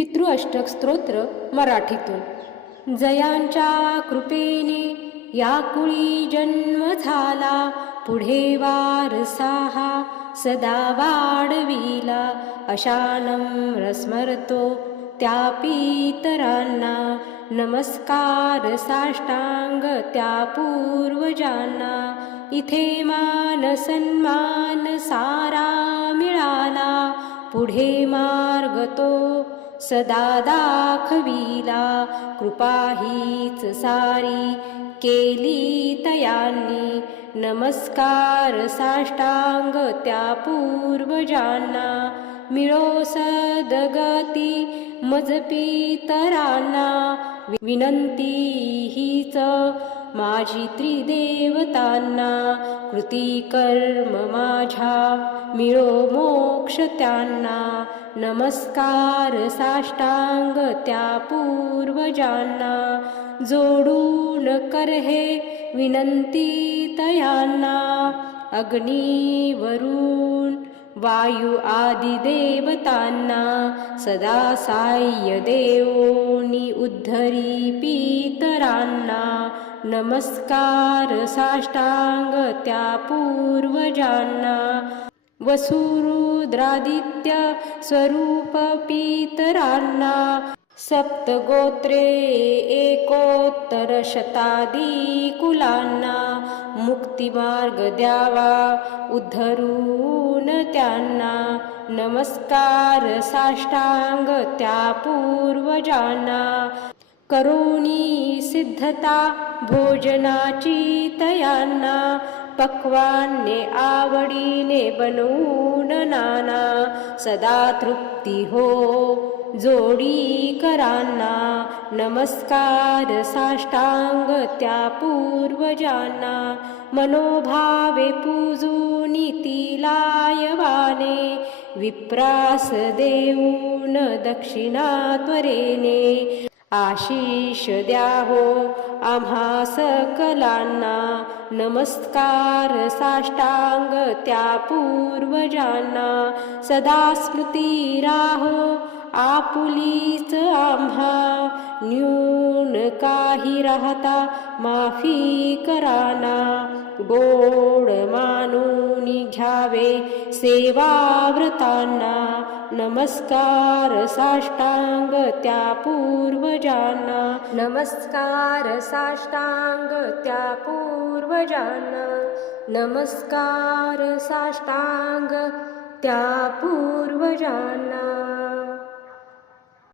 पितृअष्टक स्तोत्र मराठीतून. जयांच्या कृपेने या कुळी जन्म झाला पुढे वारसाहा सदा वाढविला. अशा नम्र स्मरतो त्या पितरांना. नमस्कार साष्टांग त्या पूर्वजांना. इथे मान सन्मान सारा मिळाला. पुढे मार्ग तो सदा दाखविला. कृपा हीच सारी केली तयांनी. नमस्कार साष्टांग त्या पूर्वजांना. मिळो सदगती मज पितरांना विनंती हीच माझी त्रिदेवतांना. कृती कर्म माझ्या. मिळो मोक्ष त्यांना. नमस्कार साष्टांग त्या पूर्वजांना. जोडून कर हे विनंती तयांना. अग्निवरून वायू आदी देवतांना. सदा साह्य देवोनी उद्धरी पितरांना. नमस्कार साष्टांग त्या पूर्वजांना. वसुरुद्रादित्य स्वरूप पितरांना सप्तगोत्रे एकोत्तर शतादी कुलांना मुक्तिमार्ग द्यावा उद्धरून त्यांना नमस्कार साष्टांग त्या पूर्वजांना करोणी सिद्धता भोजनाची तयांना पक्वान्ने आवडीने बनवून नाना सदा तृप्ती हो. जोडी करांना नमस्कार साष्टांग त्या पूर्वजांना. मनोभावे पूजून तिलायवाने विप्रास देऊन दक्षिणा त्वरेने आशीष द्या हो आम्हा सकलांना. नमस्कार साष्टांग त्या पूर्वजांना. सदा स्मृती राहो आपुलीच आम्हा. न्यू काही राहता माफी कराना. गोड मानून घ्यावे सेवाव्रतांना. नमस्कार साष्टांग त्या पूर्वजांना. नमस्कार साष्टांग त्या पूर्वजांना. नमस्कार साष्टांग त्या पूर्वजांना.